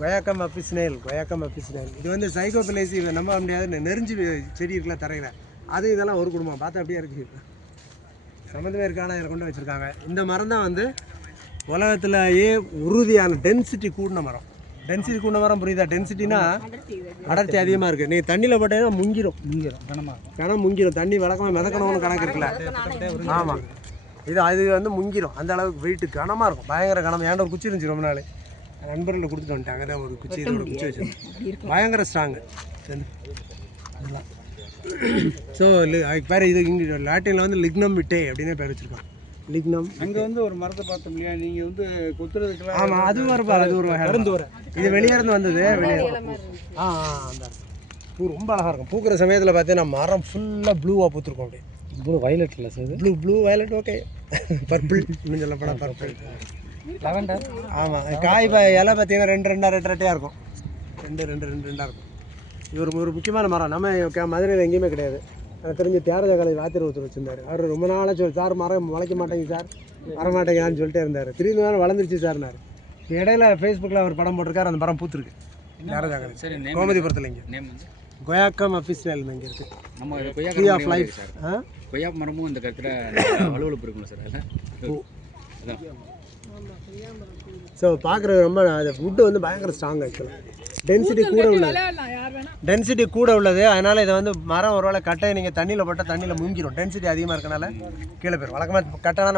கொயாக்கம் அபிஸ்னேல் கொயாக்கம் அபிஸ்னேல் இது வந்து சைக்கோபிலேசி நம்ப முடியாது. நெ- நெருஞ்சி வே- செடி இருக்குல்ல தரையில். அது இதெல்லாம் ஒரு குடும்பம். பார்த்தா அப்படியே இருக்கு. சம்மந்தமே இருக்கான இதில் கொண்டு வச்சுருக்காங்க. இந்த மரம் தான் வந்து உலகத்திலேயே உறுதியான டென்சிட்டி கூடின மரம். டென்சிட்டி கூடின மரம் புரியுதா? டென்சிட்டினா அடர்த்தி அதிகமாக இருக்குது நீ தண்ணியில் போட்டீங்கன்னா முங்கிரும். முங்கிடும் கனமாக இருக்கும். கணம் முங்கிரும். தண்ணி வழக்கமாக மிதக்கணும்னு கணக்கு இருக்குல்ல? ஆமாம் இது அது வந்து முங்கிரும். அந்த அளவுக்கு வெயிட்டு கனமாக இருக்கும். பயங்கர கனம். ஏன்டா ஒரு குச்சி இருந்துச்சு ரொம்ப நாள்? நண்பர்களை கொடுத்துட்டு வந்துட்டாங்க. தான் ஒரு குச்சி இதோட குச்சி வச்சிருக்கோம் பயங்கர ஸ்ட்ராங்கு ஸோ அதுக்கு பேர் இது இங்கே லாட்டினில் வந்து லிக்னம் விட்டே அப்படின்னே பேர் வச்சுருக்கான் லிக்னம் அங்கே வந்து ஒரு மரத்தை பார்த்தோம் இல்லையா? நீங்கள் வந்து கொத்துறதுக்கெல்லாம் ஆமாம் அது ஒரு அது ஒரு மருந்து வர. இது வெளியே இருந்து வந்தது வெளியே ஆ ஆ அந்த பூ ரொம்ப அழகாக இருக்கும். பூக்கிற சமயத்தில் பார்த்தீங்கன்னா மரம் ஃபுல்லாக ப்ளூவாக பூத்துருக்கும் அப்படியே. ப்ளூ வயலட் இல்லை sir blue blue violet okay purple இன்னும் சொல்ல போனால் பர்பிள் லெவண்டர் ஆமாம் காய் ப இலை பார்த்தீங்கன்னா ரெண்டு ரெண்டா ரெண்டு ரெட்டையாக இருக்கும். ரெண்டு ரெண்டு ரெண்டு ரெண்டாக இருக்கும். இது ஒரு ஒரு முக்கியமான மரம். நம்ம மதுரையில் எங்கேயுமே கிடையாது. எனக்கு தெரிஞ்ச தியாகராஜ காலேஜ் வாத்தியர் ஒருத்தர் வச்சிருந்தாரு. அவர் ரொம்ப நாளாக சொல்லி சார் மரம் முளைக்க மாட்டேங்குது சார். வர மாட்டேங்கிறான்னு சொல்லிட்டே இருந்தார். திடீர்னு வேறு வளர்ந்துருச்சு சார்னாரு இடையில ஃபேஸ்புக்கில் அவர் படம் போட்டிருக்காரு. அந்த மரம் பூத்துருக்கு. தியாகராஜா காலேஜ் சரி கோமதிபுரத்தில் இங்கே. நேம் வந்து? கொயாக்கம் அஃபீஷியல் இங்கே இருக்குது நம்ம ட்ரீ ஆஃப் லைஃப் கொய்யா மரமும் இந்த கருத்துல வலுவலுப்பு இருக்குல்ல சார் அதான். ஸோ பார்க்குறது ரொம்ப அது வுட்டு வந்து பயங்கர ஸ்ட்ராங் ஆக்சுவலாக டென்சிட்டி கூட உள்ளது. டென்சிட்டி கூட உள்ளது. அதனால் இதை வந்து மரம் ஒருவேளை கட்டை நீங்கள் தண்ணியில் போட்டால் தண்ணியில் முங்கிரும். டென்சிட்டி அதிகமாக இருக்கனால கீழே போயிடும் வழக்கமாக கட்டைனா